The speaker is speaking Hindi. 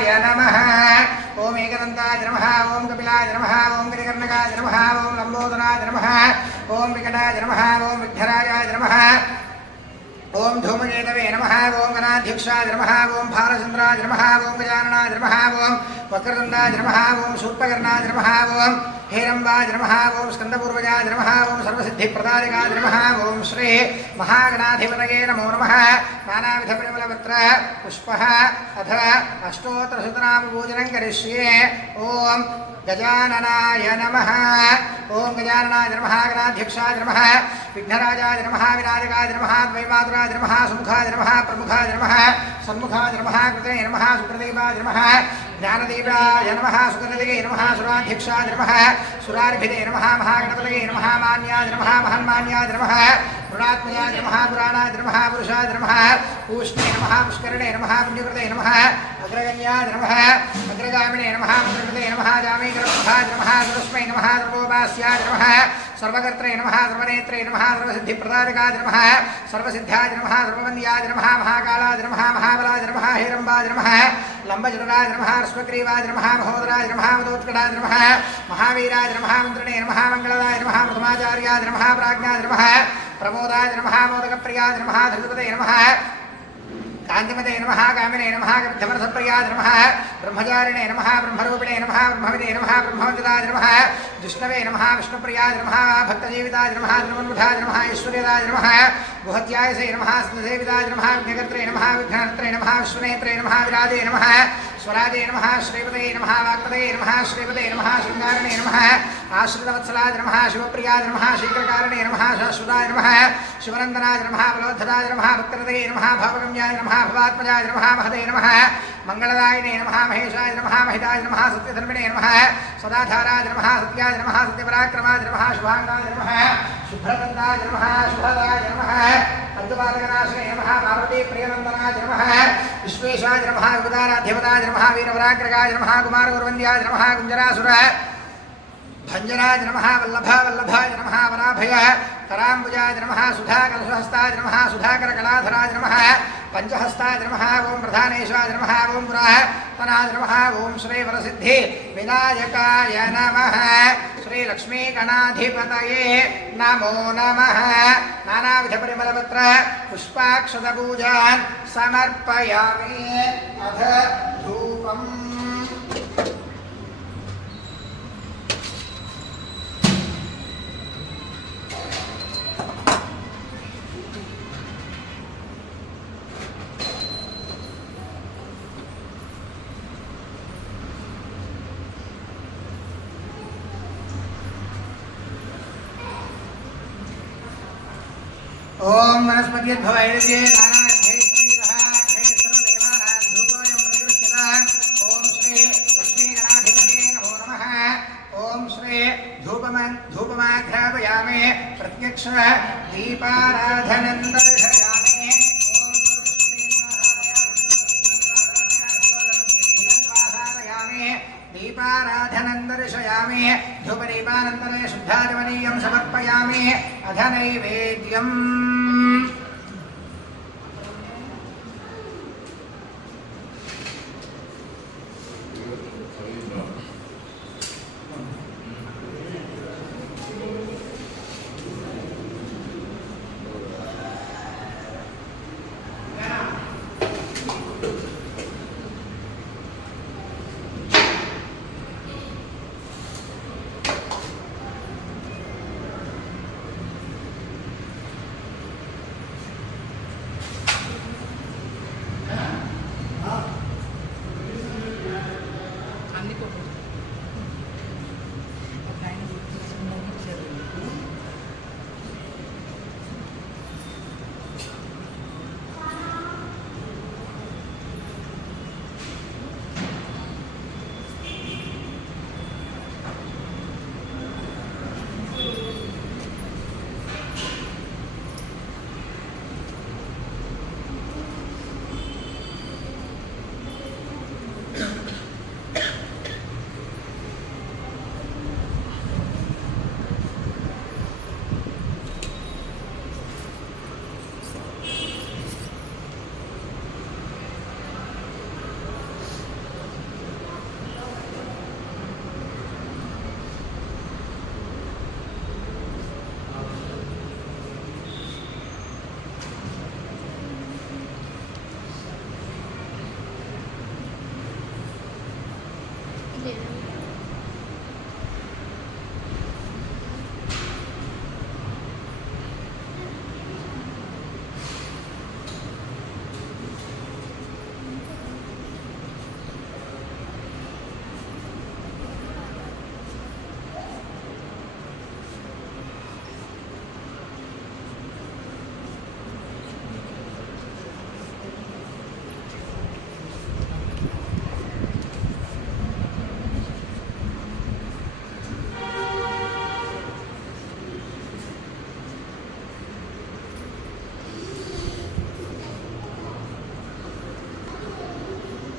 नमः ओम एकदन्ताय नमः ओम कपिलाय नमः ओम गिरिकर्णकाय नमः ओम लंबोदराय नमः ओम विकटाय नमः ओम विघ्नराजाय नमः ओम धूमकेतवे नमः ओम गणाध्यक्षाय नमः ओम भालचन्द्राय नमः ओम गजाननाय नमः ओम वक्रतुण्डाय नमः ओम शूर्पकर्णाय नमः ओम हेरम्बाय नमः ओम स्कन्दपूर्वजाय नमः ओम सर्वसिद्धिप्रदायकाय नमः ओम श्री महागणाधिपतये नमो नमः नानाविधपरिमलपत्र पुष्पः अथ अष्टोत्तरशतनामपूजनं करिष्ये ओम गजाननाय नमः ओम गजाननाय नमः गणाध्यक्षाय नमः विघ्नराजाय नमः विनायकाय नमः द्वैमातुराय नमः सुमुखाय नमः प्रमुखाय नमः सन्मुखाय नमः कृते नमः सुप्रदीपाय नमः ज्ञानदीपाय नमः सुकृतये नमः सुराध्यक्षाय नमः सुरार्भिते नमः महागणपतये नमः मान्याय नमः महन्मान्याय नमः गुणात्मयाय नमः पुराणाय नमः पुरुषाय नमः पूष्णे नमः पुष्करणे नमः पुण्यकृते नमः अग्रगण्याय नमः अग्रगामिने नमः मन्त्रकृते नमः जामीकरमुखाय नमः सर्वस्मै नमः सर्वोपास्याय नमः सर्वकर्त्रे नमः सर्वनेत्रे नमः सर्वसिद्धिप्रदायकाय नमः सर्वसिद्ध्याय नमः सर्ववन्द्याय नमः महाकालाय नमः महाबलाय नमः हेरम्बाय नमः लम्बजटाय नमः अश्वग्रीवाय नमः महोदराय नमः मदोत्कटाय नमः महावीराय नमः मन्त्रिणे नमः मङ्गलदाय नमः प्रथमाचार्याय नमः प्राज्ञाय नमः प्रमोदाय नमः मोदकप्रियाय नमः धृतपते नमः कांतिमते नमः कामिने नमः गब्धमरसप्रियाय नमः ब्रह्मचारिणे नमः ब्रह्मरूपिणे नमः ब्रह्मविदे नमः ब्रह्मवन्दिताय नमः विष्णवे नमः विष्णुप्रियाय नमः भक्तजीविताय नमः धर्मन्मुखाय नमः ऐश्वर्यदाय नमः गुहत्यायसे नमः स्नसेविताय नमः विघ्नकर्त्रे नमः विघ्नहर्त्रे नमः विश्वनेत्रे नमः विराजे नमः स्वराजे नमः श्रीपते नमः वाक्पते नमः श्रीपते नमः शृंगारणे नमः आश्रितवत्सलाय नमः शिवप्रियाय नमः शीघ्रकारणे नमः शाश्वताय नमः शिवनन्दनाय नमः बलोद्धताय नमः भक्तरते नमः भावगम्याय नमः भवात्मजाय नमः महते नमः मंगलदायिने नमः महेशाय नमः महिताय नमः सत्यधर्मिणे नमः सदाधाराय नमः सत्याय नमः सत्यपराक्रमाय नमः शुभांगाय नमः शुभ्रदन्ताय नमः शुभदाय नमः अद्भुतनाशने नमः पार्वती प्रियनन्दनाय नमः विश्वेशाय नमः उदाराध्यवताय नमः वीरवराग्रगाय नमः कुमारगौरवन्द्याय नमः कुञ्जरासुर भंजनाय नमः वल्लभाय नमः वराभय कराम्बुजाय नमः सुधाकलशहस्ताय नमः सुधाकरकलाधराय नमः पंचहस्ताय नमः ओम प्रधानेशाय नमः ओम पुरातनाय नमः ओम श्री वरसिद्धि विनायकाय नमः श्री लक्ष्मी गणाधिपतये नमो नमः नानाविधपरिमलपत्र पुष्पाक्षतपूजान् समर्पयामि अथ धूपम् ओम वनस्पतिर्भवैर्ये ओम श्री लक्ष्मीगणाधिपतये नमो नमः ओम श्री धूपमाघ्रापयामि प्रत्यक्ष दीपाराधनं दर्शयामि दीपाराधनं दर्शयामि धूपदीपानन्तरे शुद्धाचमनीयं समर्पयामि अथ नैवेद्यम् లేదు